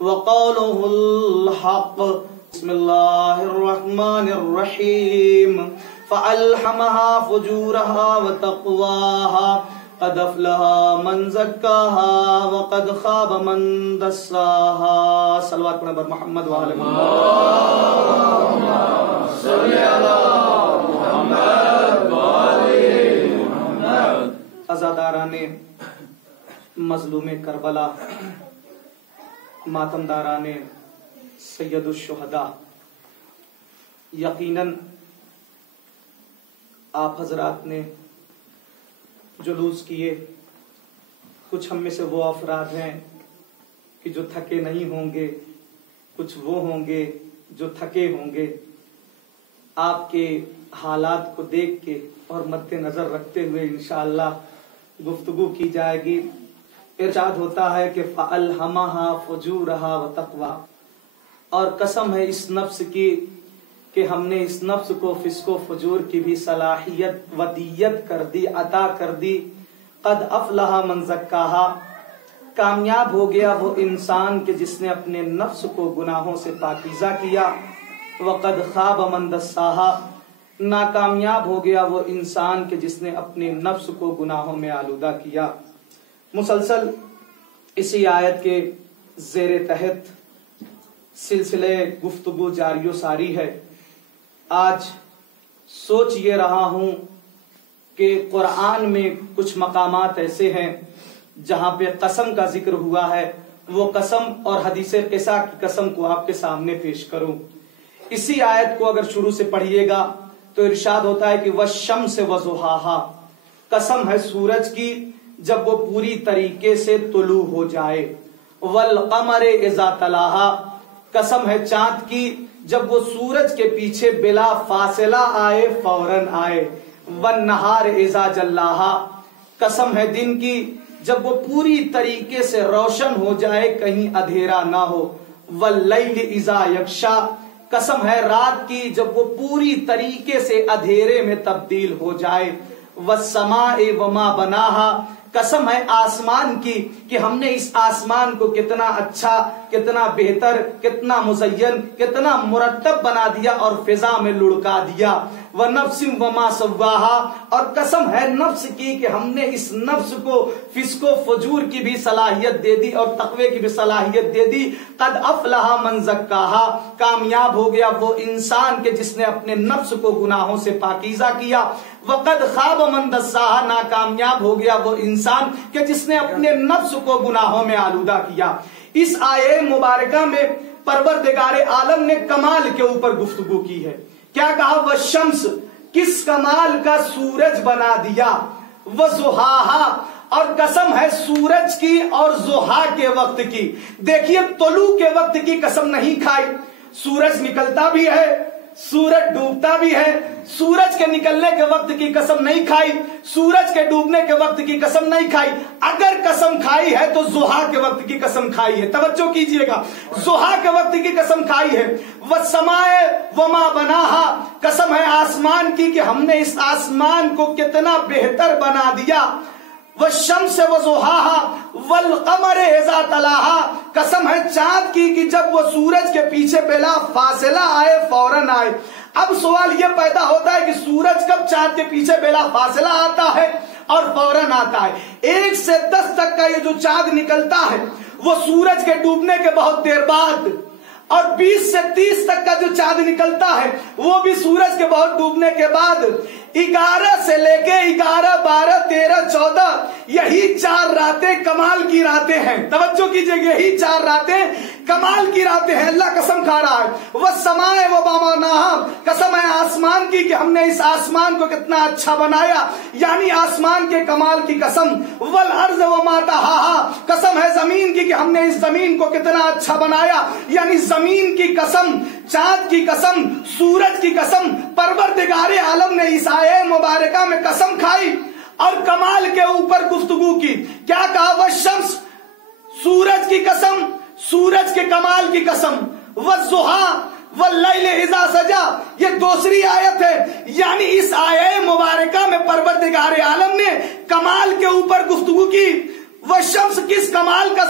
وقوله الحق بسم الله الرحمن الرحيم فألهمها فجورها وتقواها قد أفلح من زكاها وقد خاب من دساها صلوات پڑھیں بر محمد وآل محمد صلی علی محمد وآل محمد عزاداران مظلوم کربلا، ماتمداران سید الشہداء، یقیناً آپ حضرات نے جلوس کیے، کچھ ہم میں سے وہ افراد ہیں کہ جو تھکے نہیں ہوں گے، کچھ وہ ہوں گے جو تھکے ہوں گے۔ آپ کے حالات کو دیکھ کے اور مد نظر رکھتے ہوئے انشاءاللہ گفتگو کی جائے گی۔ ارشاد ہوتا ہے کہ فَأَلْهَمَهَا فُجُورَهَا وَتَقْوَى، اور قسم ہے اس نفس کی کہ ہم نے اس نفس کو فسق و فجور کی بھی صلاحیت ودیت کر دی، عطا کر دی۔ قد افلح من زکاها، کامیاب ہو گیا وہ انسان کہ جس نے اپنے نفس کو گناہوں سے پاکیزہ کیا۔ وقد خاب من دساها، ناکامیاب ہو گیا وہ انسان کہ جس نے اپنے نفس کو گناہوں میں آلودہ کیا۔ مسلسل اسی آیت کے زیر تحت سلسلے گفتگو جاری و ساری ہے۔ آج سوچ یہ رہا ہوں کہ قرآن میں کچھ مقامات ایسے ہیں جہاں پہ قسم کا ذکر ہوا ہے، وہ قسم اور حدیث قصہ کی قسم کو آپ کے سامنے پیش کروں۔ اسی آیت کو اگر شروع سے پڑھیے گا تو ارشاد ہوتا ہے کہ وَالشَّمْسِ وَضُحَاهَا، قسم ہے سورج کی جب وہ پوری طریقے سے طلوع ہو جائے۔ وَالْقَمَرِ إِذَا تَلَاهَا، قسم ہے چاند کی جب وہ سورج کے پیچھے بلا فاصلہ آئے، فوراً آئے۔ وَالنَّهَارِ إِذَا جَلَّاهَا، قسم ہے دن کی جب وہ پوری طریقے سے روشن ہو جائے، کہیں اندھیرا نہ ہو۔ وَاللَّيْلِ إِذَا يَغْشَا، قسم ہے رات کی جب وہ پوری طریقے سے اندھیرے میں تبدیل ہو جائے۔ وَالسَّمَاءِ وَمَا بَنَاهَا، قسم ہے آسمان کی کہ ہم نے اس آسمان کو کتنا اچھا، کتنا بہتر، کتنا مزین، کتنا مرتب بنا دیا اور فضا میں لڑکا دیا۔ وَنَفْسٍ وَمَا سَوَّاهَا، اور قسم ہے نفس کی کہ ہم نے اس نفس کو فسق و فجور کی بھی صلاحیت دے دی اور تقوی کی بھی صلاحیت دے دی۔ قد افلح من زکاها، کامیاب ہو گیا وہ انسان کہ جس نے اپنے نفس کو گناہوں سے پاکیزہ کیا۔ وقد خاب من دساها، ناکامیاب ہو گیا وہ انسان کہ جس نے اپنے نفس کو گناہوں میں آلودہ کیا۔ اس آیے مبارکہ میں پروردگار عالم نے کمال کے اوپر گفتگو کی ہے۔ کیا کہا؟ والشمس، کس کمال کا سورج بنا دیا۔ وضحاها، اور قسم ہے سورج کی اور ضحا کے وقت کی۔ دیکھیے طلوع کے وقت کی قسم نہیں کھائی، سورج نکلتا بھی ہے، سورج ڈوبتا بھی ہے، سورج کے نکلنے کے وقت کی قسم نہیں کھائی، سورج کے ڈوبنے کے وقت کی قسم نہیں کھائی۔ اگر قسم کھائی ہے تو ضحا کے وقت کی قسم کھائی ہے، توجہ کیجئے گا، ضحا کے وقت کی قسم کھائی ہے۔ وَالسَّمَاءِ وَمَا بَنَاهَا، قسم ہے آسمان کی کہ ہم نے اس آسمان کو کتنا بہتر بنا دیا۔ وَالشَّمْسِ وَضُحَاهَا وَالْقَمَرِ إِذَا تَلَاهَا، قسم ہے چاند کی کہ جب وہ سورج کے پیچھے بلا فاصلہ آئے، فوراً آئے۔ اب سوال یہ پیدا ہوتا ہے کہ سورج کب چاند کے پیچھے بلا فاصلہ آتا ہے اور فوراً آتا ہے؟ 1 سے 10 تک کا یہ جو چاند نکلتا ہے وہ سورج کے ڈوبنے کے بہت دیر بعد، اور 20 سے 30 تک کا جو چاند نکلتا ہے وہ بھی سورج کے بہت ڈوبنے کے بعد۔ 11 سے لے کے 11، 12، 13، 14، یہی 4 راتیں کمال کی راتیں ہیں۔ توجہ کیجئے، یہی 4 راتیں کمال کی راتیں ہیں۔ اللہ قسم کھا رہا ہے وَالسَّمَاءِ وَمَا بَنَاهَا، قسم ہے آسمان کی کہ ہم نے اس آسمان کو کتنا اچھا بنایا، یعنی آسمان کے کمال کی قسم۔ وَالْأَرْضِ وَمَا طَحَاهَا، قسم ہے زمین کی کہ ہم نے اس زمین کو کتنا اچھا بنایا، یعنی زمین کی قسم، چاند کی قسم، سورج کی قسم۔ پروردگار عالم نے اس آیے مبارکہ میں قسم کھائی اور کمال کے اوپر گفتگو کی۔ کیا کہا؟ والشمس، سورج کی قسم، سورج کے کمال کی قسم۔ والضحا واللیل اذا سجا، یہ دوسری آیت ہے، یعنی اس آیے مبارکہ میں پروردگار عالم نے کمال کے اوپر گفتگو کی۔ وہ شمس کس کمال کا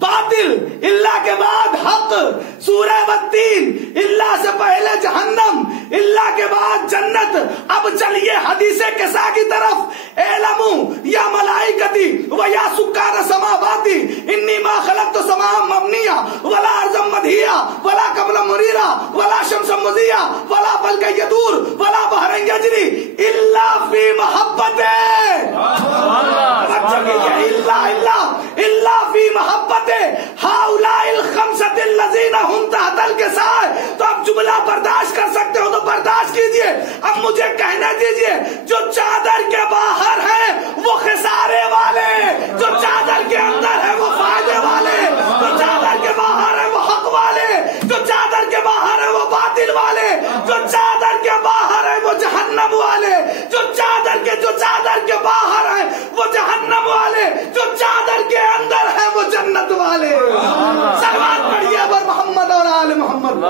باطل، اللہ کے بعد حق، سورہ والتین، اللہ سے پہلے جہنم، اللہ کے بعد جنت۔ اب چلیے حدیث کسا کی طرف، اعلموا یا ملائکتی و یا سکان سماواتی انی ما خلقت سماء مبنیہ ولا ارضا مدحیہ ولا قمرا منیرا ولا شمسا مضیہ ولا فلکا یدور ولا بحرا یجری الا فی محبت، الا فی محبت ہؤلاء الخمسۃ الذین هم تحت الکساء۔ تو اب جملہ برداشت کر سکتے ہو تو برداشت کیجئے، اب مجھے کہنے دیجئے، جو چادر کے باہر ہیں وہ خسارے والے، جو چادر کے اندر ہے وہ فائدے والے، جو چادر کے باہر ہے وہ حق والے، جو چادر کے باہر ہے وہ باطل والے، جو چادر کے باہر ہے وہ جہنم والے، جو چادر کے باہر ہے وہ جہنم والے، جو چادر کے اندر ہے وہ جنت والے۔ صلوات پڑھیے ابر محمد اور آل محمد۔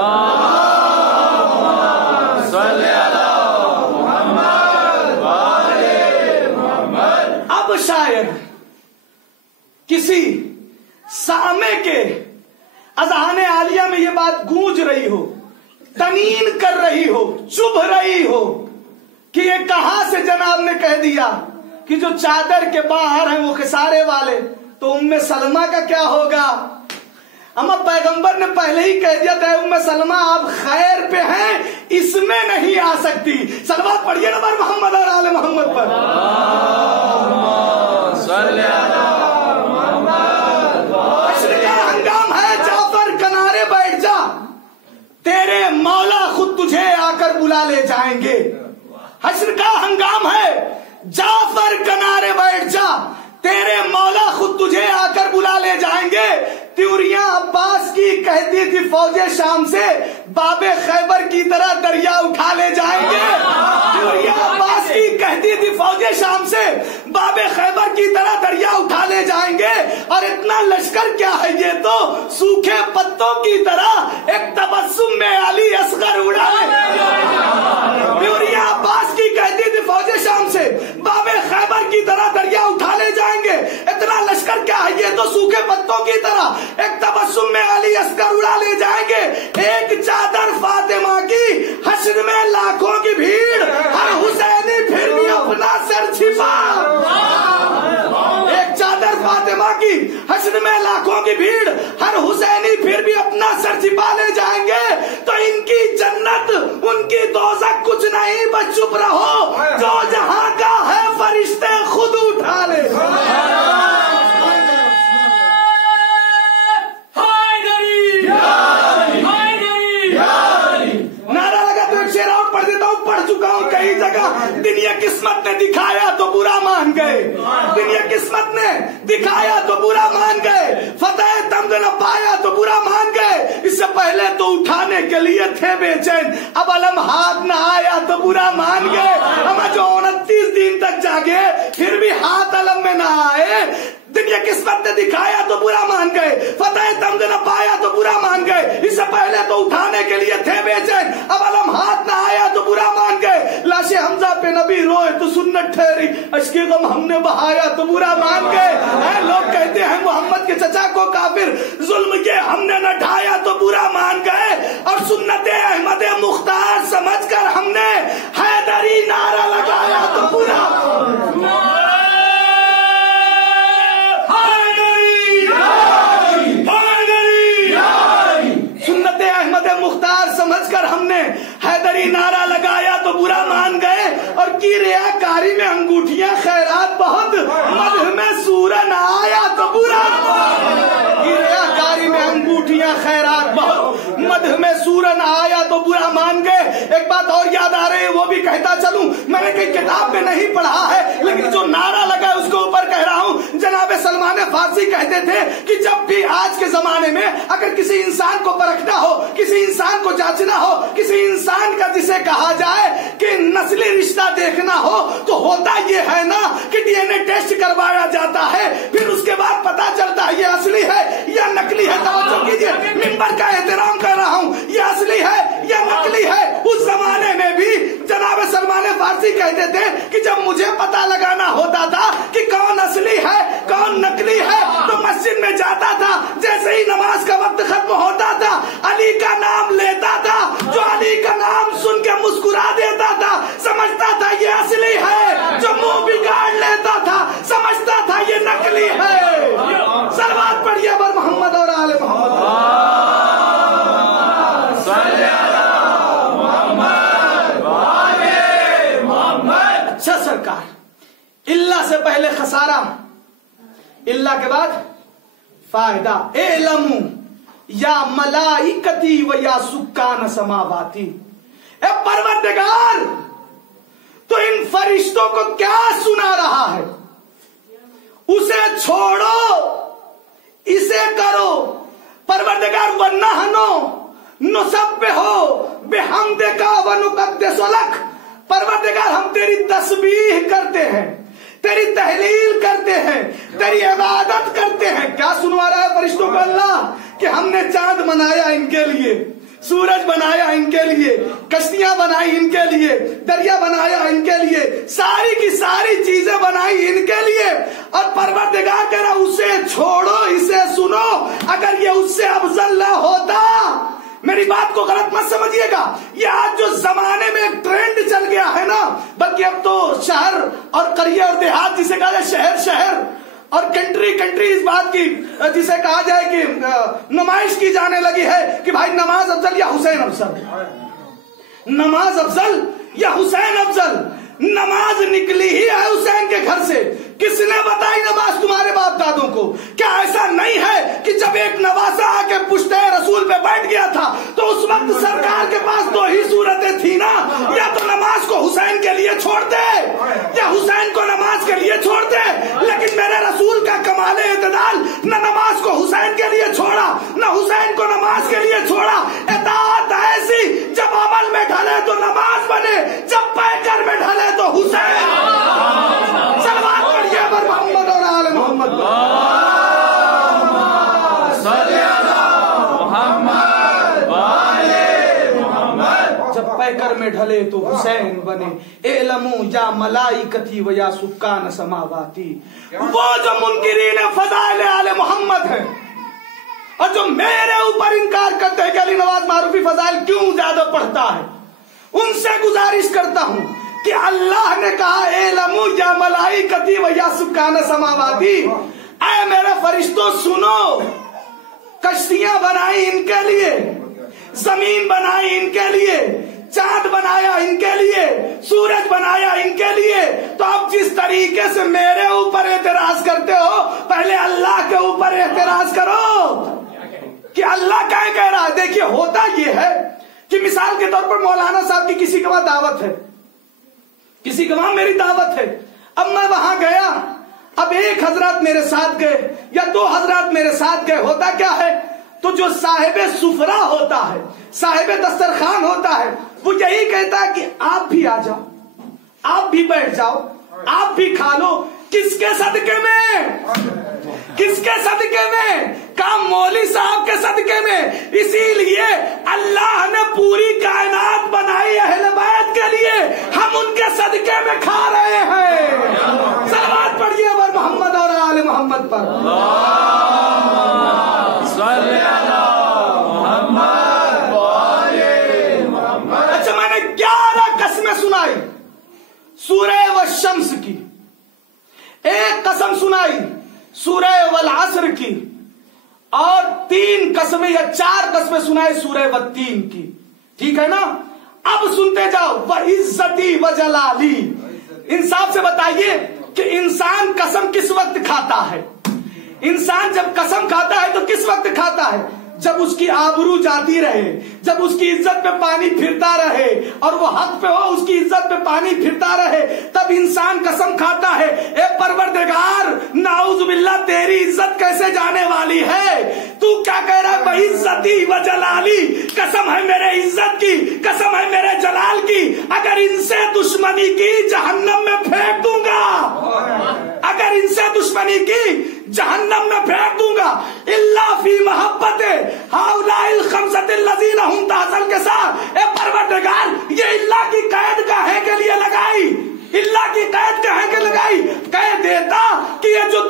اب شاید کسی سامع کے اذہان عالیہ میں یہ بات گونج رہی ہو، تنین کر رہی ہو، چبھ رہی ہو کہ یہ کہاں سے جناب نے کہہ دیا کہ جو چادر کے باہر ہیں وہ خسارے والے، تو ام سلمہ کا کیا ہوگا؟ اما پیغمبر نے پہلے ہی کہہ دیا تھا ام سلمہ آپ خیر پہ ہیں، اس میں نہیں آ سکتی۔ صلوات پڑھیے نا بر محمد اور آل محمد پر۔ حشر کا ہنگام ہے، جعفر کنارے بیٹھ جا، تیرے مولا خود تجھے آ کر بلا لے جائیں گے۔ حشر کا ہنگام ہے، جعفر کنارے بیٹھ جا، تیرے مولا خود تجھے آ کر بلا لے جائیں گے۔ تیوریاں عباس کی کہتی تھی فوج شام سے باب خیبر کی طرح دریا اٹھا لے جائیں گے، تیوریاں عباس کی کہتی تھی فوج شام سے باب خیبر کی طرح دریا اٹھا لے جائیں گے، اور اتنا لشکر کیا ہے یہ تو سوکھے پتوں کی طرح ایک تبسم میں علی اصغر اڑا لے جائیں گے۔ تیوریاں عباس کی کہتی تھی فوج شام سے باب خیبر کی طرح دریا اٹھا لے جائیں گے، اتنا لشکر کیا ہے یہ تو سوکھے پتوں کی طرح ایک تبسم میں علی اصغر اڑا لے جائیں گے۔ ایک چادر فاطمہ کی، حشر میں لاکھوں کی بھیڑ، ہر حسینی پھر بھی اپنا سر چھپا۔ ایک چادر فاطمہ کی، حشر میں لاکھوں کی بھیڑ، ہر حسینی پھر بھی اپنا سر چھپا لے جائیں گے۔ تو ان کی جنت ان کی دوزخ کچھ نہیں، بس چپ رہو، جو جہاں کا ہے فرشتے خود اٹھا لے۔ کئی جگہ دنیا قسمت نے دکھایا تو برا مان گئے، دنیا قسمت نے دکھایا تو برا مان گئے، فتح تمغہ نہ پایا تو برا مان گئے، اس سے پہلے تو اٹھانے کے لیے تھے بے چین، اب علم ہاتھ نہ آیا تو برا مان گئے۔ ہم جو 29 دن تک جاگے پھر بھی ہاتھ علم میں نہ آئے، دنیا قسمت نے دکھایا تو برا مان گئے، فتح تمغہ نہ پایا تو برا مان گئے، اس سے پہلے تو اٹھانے کے لیے تھے بے چین، اب علم ہاتھ نہ آیا تو برا مان گئے۔ لاش حمزہ پہ نبی روئے تو سنت ٹھہری، اشک غم ہم نے بہایا تو برا مان گئے۔ لوگ کہتے ہیں محمد کے چچا کو کافر، ظلم یہ ہم نے نہ ڈھایا تو برا مان گئے، اور سنت احمد مختار سمجھ کر ہم نے حیدری نعرہ لگایا تو برا مختار سمجھ کر ہم نے حیدری نعرہ لگایا تو برا مان گئے، اور کی ریاکاری میں انگوٹھیاں خیرات بہت، مدح میں سورن آیا تو برا، کی ریاکاری میں انگوٹھیاں خیرات بہت، مدح میں سورن آیا تو برا مان گئے۔ ایک بات اور یاد آ رہی ہے، وہ بھی کہتا چلوں، میں نے کئی کتاب میں نہیں پڑھا ہے لیکن جو نعرہ لگا ہے اس کے اوپر کہہ رہا ہوں۔ جناب سلمان فارسی کہتے تھے کہ جب بھی آج کے زمانے میں اگر کسی انسان کو پرکھنا ہو، کسی انسان کو جانچنا ہو، کسی انسان کا جسے کہا جائے کہ نسلی رشتہ دیکھنا ہو، تو ہوتا یہ ہے نا کہ ڈی این اے ٹیسٹ کروایا جاتا ہے، پھر اس کے بعد پتا چلتا ہے یہ اصلی ہے یا نقلی ہے۔ توجہ کیجیے، ممبر کا احترام کر رہا ہوں، یہ اصلی ہے یا نقلی ہے۔ اس زمانے میں بھی جناب سلمان فارسی کہتے تھے کہ جب مجھے پتا لگانا ہوتا تھا کہ کون اصلی ہے کون نقلی ہے تو مسجد میں جاتا تھا، جیسے ہی نماز کا وقت ختم ہوتا تھا علی کا نام لیتا تھا، جو علی کا نام سن کے مسکرا دیتا تھا سمجھتا تھا یہ اصلی ہے، جو منہ بگاڑ لیتا تھا سمجھتا تھا یہ نقلی ہے۔ صلوات پڑھیے بر محمد اور آل محمد۔ اچھا سرکار، اللہ سے پہلے خسارہ، اللہ کے بعد فائدہ۔ اعلموا یا ملائکتی و یا سکان سماواتی، اے پروردگار تو ان فرشتوں کو کیا سنا رہا ہے، اسے چھوڑو اسے کرو۔ پروردگار وَنَحْنُ نُسَبِّحُ بِحَمْدِكَ وَنُقَدِّسُ لَكَ، پروردگار ہم تیری تسبیح کرتے ہیں، تیری تحلیل کرتے ہیں، تیری عبادت کرتے ہیں۔ کیا سنوا رہا ہے فرشتوں کو اللہ؟ کہ ہم نے چاند بنایا ان کے لیے، سورج بنایا ان کے لیے، کشتیاں بنائی ان کے لیے، دریا بنایا ان کے لیے، ساری کی ساری چیزیں بنائی ان کے لیے، اور پروردگار کہہ رہا اسے چھوڑو اسے سنو۔ اگر یہ اس سے افضل نہ ہوتا، میری بات کو غلط مت سمجھیے گا، یہ آج جو زمانے میں ایک ٹرینڈ چل گیا ہے نا، بلکہ اب تو شہر اور قریہ اور دیہات جسے کہا جائے، شہر شہر اور کنٹری اس بات کی جسے کہا جائے کہ نمائش کی جانے لگی ہے کہ بھائی نماز افضل یا حسین افضل، نماز افضل یا حسین افضل۔ نماز نکلی ہی ہے حسین کے گھر سے، کس نے بتائی نماز تمہارے باپ دادوں کو؟ کیا ایسا نہیں ہے کہ جب ایک نواسا آ کے پشتے رسول پہ بیٹھ گیا تھا تو اس وقت سرکار کے پاس دو ہی صورتیں تھی نا، یا تو نماز کو حسین کے لیے چھوڑ دے یا حسین کو نماز کے لیے چھوڑ دے، لیکن میرے رسول کا کمال اعتدال نہ نماز کو حسین کے لیے چھوڑا نہ حسین کو نماز کے لیے چھوڑا۔ اطاعت ایسی جب عمل میں ڈھلے تو نماز بنے، جب پیکر میں ڈھلے تو حسین۔ صلوات پڑھیے بر محمد اور آل محمد۔ جب پیکر میں ڈھلے تو حسین بنے۔ اعلموا یا ملائکتی و یا سکان سماواتی، وہ جو منکرین فضائل آل محمد ہیں اور جو میرے اوپر انکار کرتے ہیں کہ علی نواز معروفی فضائل کیوں زیادہ پڑھتا ہے، ان سے گزارش کرتا ہوں کہ اللہ نے کہا اعلموا یا ملائکتی و یا سکان سماواتی، اے میرے فرشتوں سنو، کشتیاں بنائی ان کے لیے، زمین بنائی ان کے لیے، چاند بنایا ان کے لیے، سورج بنایا ان کے لیے، تو اب جس طریقے سے میرے اوپر اعتراض کرتے ہو پہلے اللہ کے اوپر اعتراض کرو کہ اللہ کیا کہہ رہا ہے۔ دیکھیے ہوتا یہ ہے کہ مثال کے طور پر مولانا صاحب کی کسی کے وہاں دعوت ہے، کسی کے وہاں میری دعوت ہے، اب میں وہاں گیا، اب ایک حضرات میرے ساتھ گئے یا دو حضرات میرے ساتھ گئے، ہوتا کیا ہے تو جو صاحب سفرہ ہوتا ہے، صاحب دسترخوان ہوتا ہے، وہ یہی کہتا ہے کہ آپ بھی آ جاؤ، آپ بھی بیٹھ جاؤ، آپ بھی کھا لو۔ کس کے صدقے میں؟ کس کے صدقے میں؟ کام مولوی صاحب کے صدقے میں۔ اسی لیے اللہ نے پوری کائنات بنائی اہل بیت کے لیے، ہم ان کے صدقے میں کھا رہے ہیں۔ صلوات پڑھیے اور محمد اور آل محمد پر۔ اچھا میں نے 11 قسمیں سنائی سورہ والشمس کی، ایک قسم سنائی سورہ والعصر کی، اور 3 قسمیں یا 4 قسمیں سنائی سورہ والتین کی، ٹھیک ہے نا؟ اب سنتے جاؤ، وعزتی وجلالی۔ انصاف سے بتائیے کہ انسان قسم کس وقت کھاتا ہے؟ انسان جب قسم کھاتا ہے تو کس وقت کھاتا ہے؟ جب اس کی آبرو جاتی رہے، جب اس کی عزت پہ پانی پھرتا رہے اور وہ حق پہ ہو، اس کی عزت پہ پانی پھرتا رہے، تب انسان قسم کھاتا ہے۔ اے پروردگار نعوذ باللہ تیری عزت کیسے جانے والی ہے؟ تو کیا کہہ رہا ہے؟ بعزتی و جلالی، قسم ہے میرے عزت کی، قسم ہے میرے جلال کی، اگر ان سے دشمنی کی جہنم میں پھینک دوں گا، اگر ان سے دشمنی کی جہنم میں پھینک دوں گا، اللہ فی محبت ہؤلاء الخمسۃ الذین ہم تحت کے ساتھ۔ اے پروردگار یہ اللہ کی قید گاہے کے لیے لگائی،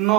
9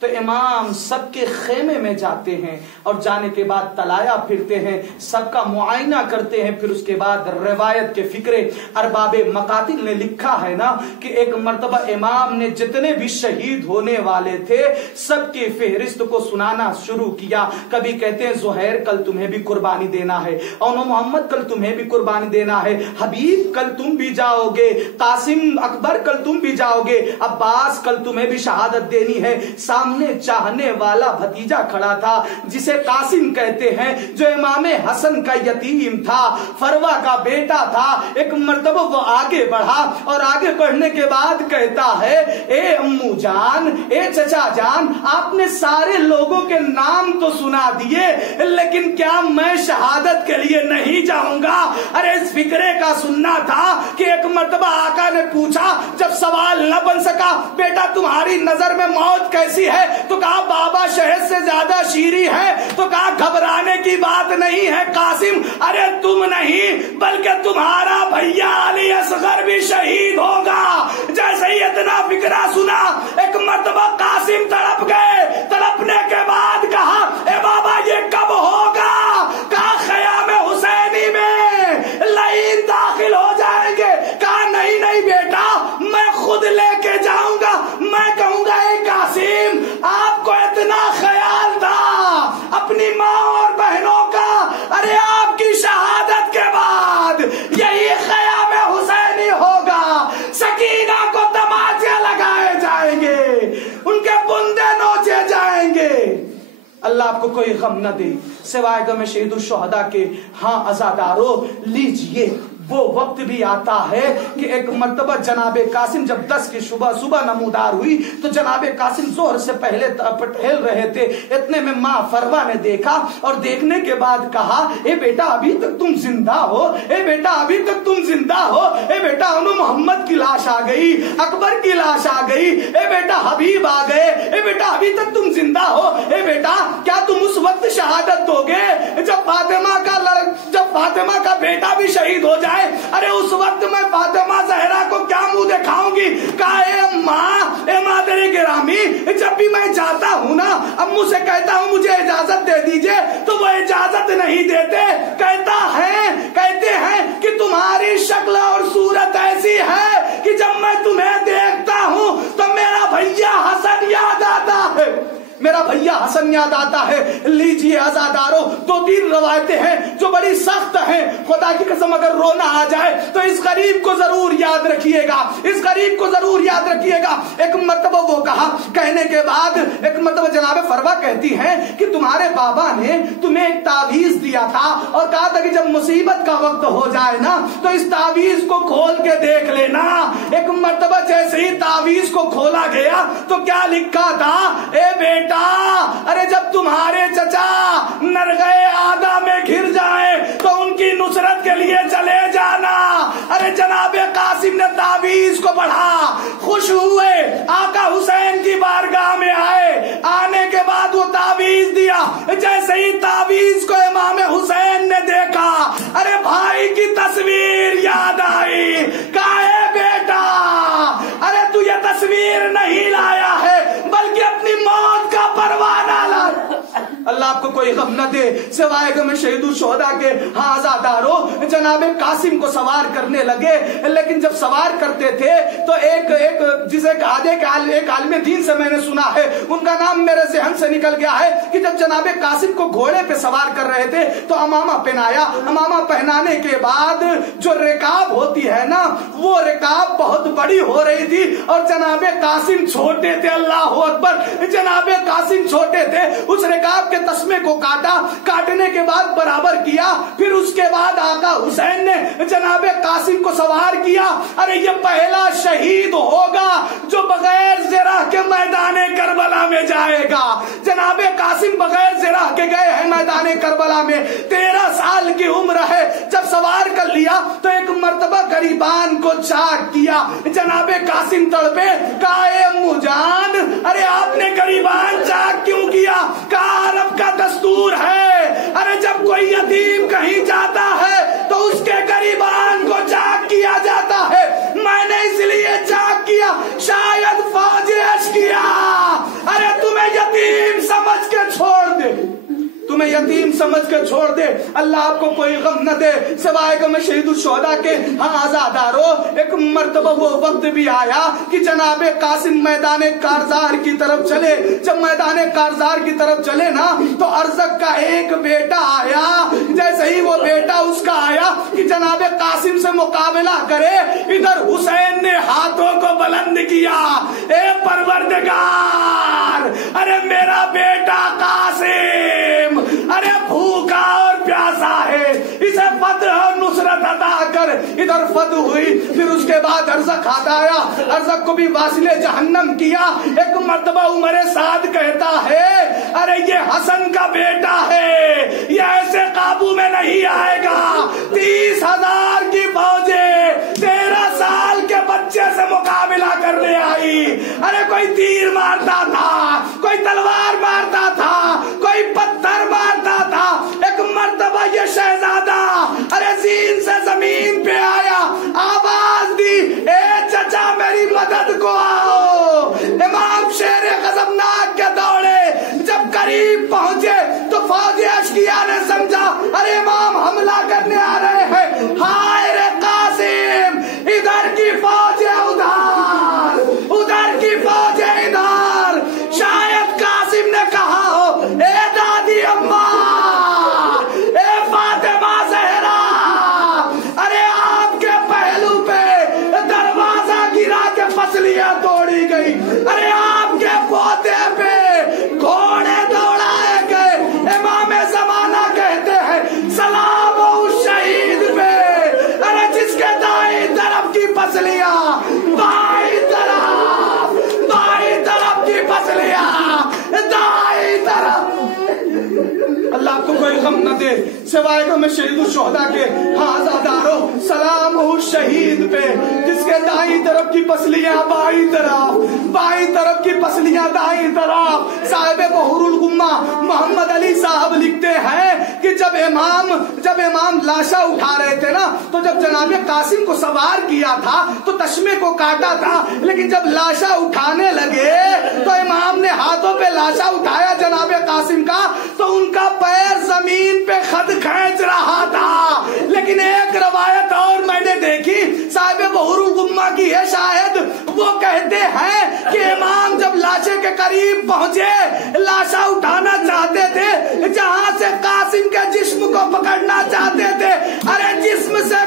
تو امام سب کے خیمے میں جاتے ہیں اور جانے کے بعد تلایا پھرتے ہیں، سب کا معائنہ کرتے ہیں، پھر اس کے بعد روایت کے فکرے ارباب مقاتل نے لکھا ہے نا کہ ایک مرتبہ امام نے جتنے بھی شہید ہونے والے تھے سب کی فہرست کو سنانا شروع کیا. کبھی کہتے ہیں زہیر کل تمہیں بھی قربانی دینا ہے، اور محمد کل تمہیں بھی قربانی دینا ہے، حبیب کل تم بھی جاؤ گے، قاسم اکبر کل تم بھی جاؤ گے، عباس کل تمہیں بھی شہادت دینی ہے. سامنے چاہنے والا بھتیجا کھڑا تھا جسے قاسم کہتے ہیں، جو امام حسن کا یتیم تھا، فروا کا بیٹا تھا. ایک مرتبہ وہ آگے بڑھا اور آگے بڑھنے کے بعد کہتا ہے اے امو جان، اے چچا جان، آپ نے سارے لوگوں کے نام تو سنا دیے لیکن کیا میں شہادت کے لیے نہیں جاؤں گا؟ ارے اس فکرے کا سننا تھا کہ ایک مرتبہ آقا نے پوچھا، جب سوال نہ بن سکا بیٹا تمہاری نظر میں موت کیسی ہے تو کہا بابا شہد سے زیادہ شیریں ہے. تو کہا گھبرانے کی بات نہیں ہے قاسم، ارے تم نہیں بلکہ تمہارا بھیا علی اصغر بھی شہید ہوگا. جیسے ہی اتنا فکرہ سنا ایک مرتبہ قاسم تڑپ گئے. تڑپنے کے بعد کہا اے بابا یہ کب ہوگا؟ کہا خیام حسینی میں لعین داخل ہو جائیں گے. کہا نہیں نہیں بیٹا میں خود لے کے جاؤں گا. میں کہوں گا اے قاسم آپ کو اتنا خیال تھا اپنی ماں اور بہنوں کا، ارے آپ کی شہادت کے بعد یہی خیام حسینی ہوگا. سکینہ کو تماچے لگائے جائیں گے، ان کے بندے نوچے جائیں گے. اللہ آپ کو کوئی غم نہ دے سوائے غم شہید الشہداء کے. ہاں عزادارو لیجئے، وہ وقت بھی آتا ہے کہ ایک مرتبہ جناب قاسم جب 10 کی صبح نمودار ہوئی تو جناب قاسم ظہر سے پہلے ٹہل رہے تھے. اتنے میں ماں فروا نے دیکھا اور دیکھنے کے بعد کہا اے بیٹا ابھی تک تم زندہ ہو، اے بیٹا ابھی تک تم زندہ ہو، اے بیٹا انو محمد کی لاش آ گئی، اکبر کی لاش آ گئی، اے بیٹا حبیب آ گئے، اے بیٹا ابھی تک تم زندہ ہو. اے بیٹا کیا تم اس وقت شہادت دو گے جب فاطمہ کا بیٹا بھی شہید ہو جائے؟ ارے اس وقت میں فاطمہ زہرا کو کیا منہ دکھاؤں گی؟ کہا اے ماں، اے مادر گرامی، جب بھی میں جاتا ہوں نا امو سے کہتا ہوں مجھے اجازت دے دیجئے تو وہ اجازت نہیں دیتے. کہتے ہیں کہ تمہاری شکل اور صورت ایسی ہے کہ جب میں تمہیں دیکھتا ہوں تو میرا بھیا حسن یاد آتا ہے، میرا بھیا حسن یاد آتا ہے. لیجئے عزادارو 2-3 روایتیں ہیں جو بڑی سخت ہیں. خدا کی قسم اگر رونا آ جائے تو اس غریب کو ضرور یاد رکھیے گا، اس غریب کو ضرور یاد رکھیے گا. ایک مرتبہ وہ کہا، کہنے کے بعد ایک مرتبہ جناب فروا کہتی ہیں کہ تمہارے بابا نے تمہیں ایک تعویذ دیا تھا اور کہا تھا کہ جب مصیبت کا وقت ہو جائے نا تو اس تعویذ کو کھول کے دیکھ لینا. ایک مرتبہ جیسے ہی تعویذ کو کھولا گیا تو کیا لکھا تھا؟ اے بیٹا ارے جب تمہارے چچا نرغے آدھا میں گھر جائیں تو ان کی نصرت کے لیے چلے جانا. ارے جناب قاسم نے تعویذ کو پڑھا، خوش ہوئے، آقا حسین کی بارگاہ میں آئے. آنے کے بعد وہ تعویذ دیا. جیسے ہی تعویذ کو امام حسین نے دیکھا ارے بھائی کی تصویر یاد آئی. کہا اے بیٹا ارے تو یہ تصویر نہیں لایا ہے بلکہ اپنی موت کا پروانہ لایا. اللہ آپ کو کوئی غم نہ دے سوائے غم شہید الشہداء کے. ہاں عزادارو جناب قاسم کو سوار کرنے لگے، لیکن جب سوار کرتے تھے تو ایک جسے ایک عالم دین سے میں نے سنا ہے، ان کا نام میرے ذہن سے نکل گیا ہے، کہ جب جناب قاسم کو گھوڑے پہ سوار کر رہے تھے تو امامہ پہنایا. امامہ پہنانے کے بعد جو رکاب ہوتی ہے نا وہ رکاب بہت بڑی ہو رہی تھی اور جناب قاسم چھوٹے تھے. اللہ اکبر، جناب قاسم چھوٹے تھے. اس رکاب کے تسمے کو کاٹا، کاٹنے کے بعد برابر کیا، پھر اس کے بعد آقا حسین نے جناب قاسم کو سوار کیا. ارے یہ پہلا شہید ہوگا جو بغیر زرہ کے میدان کربلا میں جائے گا. جناب قاسم بغیر زرہ کے گئے ہیں میدان کربلا میں. 13 سال کی عمر ہے. جب سوار کر لیا تو ایک مرتبہ غریبان کو چاک کیا. جناب قاسم تڑپے. کہا اے امو جان ارے آپ نے غریبان چاک کیوں کیا؟ کہا عرب کا دستور ہے، ارے جب کوئی یتیم کہیں جاتا ہے تو اس کے غریبان کو چاک کیا جاتا ہے. میں نے اس لیے چاک کیا، شاید فوج کیا. ارے تمہیں تمہیں یتیم سمجھ کے چھوڑ دے، اللہ آپ کو کوئی غم نہ دے سوائے کہ میں شہید الشہداء کے۔ ہاں آزادارو، ایک مرتبہ وہ وقت بھی آیا کہ جناب قاسم میدان کارزار کی طرف چلے۔ جب میدان کارزار کی طرف چلے نا تو ارزق کا ایک بیٹا آیا، جیسے ہی وہ بیٹا اس کا آیا کہ جناب قاسم سے مقابلہ کرے، ادھر حسین نے ہاتھوں کو بلند کیا، اے پروردگار، ارے میرا بیٹا قاسم ارے بھوکا اور پیاسا ہے، اسے فتح اور نصرت عطا کر۔ ادھر فتح ہوئی، پھر اس کے بعد ارزق ہاتھ آیا، ارزق کو بھی واصل جہنم کیا۔ ایک مرتبہ عمر سعد کہتا ہے ارے یہ حسن کا بیٹا ہے، یہ ایسے قابو میں نہیں آئے گا۔ 30,000 کی فوجیں 13 سال کے بچے سے مقابلہ کرنے آئی، ارے کوئی تیر مارتا تھا، کوئی تلوار مارتا تھا، کوئی پتھر مارتا تھا۔ ایک مرتبہ یہ شہزادہ ارے زین سے زمین پہ آیا، آواز دی، اے چچا میری مدد کو آؤ۔ امام شیر غضبناک کے دوڑے، جب قریب پہنچے تو فوج اشقیاء نے سمجھا ارے امام حملہ کرنے آ رہے ہیں۔ ہائے رے قاسم، ادھر کی فوج ادھر، ادھر کی فوج ادھر۔ شاید قاسم نے کہا ہو اے دادی اماں، اے فاطمہ زہرا، ارے آپ کے پہلو پہ دروازہ گرا کے پسلیاں توڑی گئی، ارے آپ کے پوتے پہ گھوڑے دوڑائے گئے۔ امام زمانہ کہتے ہیں سلام اس شہید پہ، ارے جس کے دائیں طرف کی پسلیاں، بائیں طرف کی پسلیاں، دائیں طرف۔ اللہ آپ کو کوئی غم نہ دے سوائے کہ میں شہید الشہداء کے۔ ہاں آزادارو، سلام ہو شہید پہ جس کے دائیں طرف کی پسلیاں بائیں طرف، بائیں طرف کی پسلیاں دائیں طرف۔ صاحب بحر الغمہ محمد علی صاحب لکھتے ہیں کہ جب امام لاشا اٹھا رہے تھے نا تو جب جناب قاسم کو سوار کیا تھا تو تشمے کو کاٹا تھا، لیکن جب لاشا اٹھانے لگے تو امام نے ہاتھوں پہ لاشا اٹھایا جناب قاسم کا تو ان کا پیر زمین پہ خط کھینچ رہا تھا۔ لیکن ایک روایت اور میں نے دیکھی، صاحب بحر الغمہ کی ہے شاید، وہ کہتے ہیں کہ امام جب لاشے کے قریب پہنچے، لاشا اٹھانا چاہتے تھے، جہاں سے قاسم کے جسم کو پکڑنا چاہتے تھے، ارے جسم سے